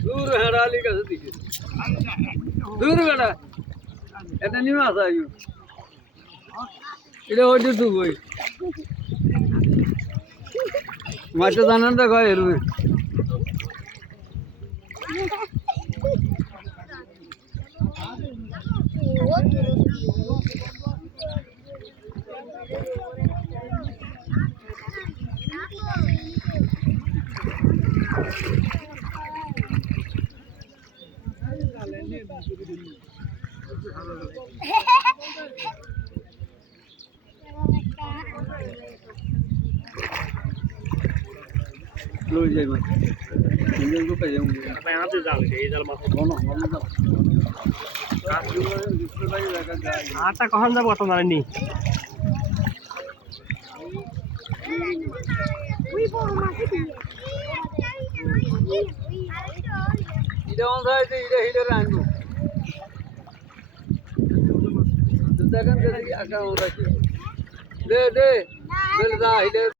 দূর হেড়ালি কাছে দিকে দূর বেটা এটা নিয়ে আসা এটা ওইটা তো বই মাছটা জানান তো কয় এর লই যাই মাছ ইঞ্জিন কো পাই যাবো আপনি হাতে জাল এই জাল মাছ বনো বনো দাও আটা কখন যাব তো জানি ওই বড় মাছ এটা অন সাইড এটা হিটারে আনবো দেখেন দেখি আটা ওরা কি দে দে বেল দা হিটারে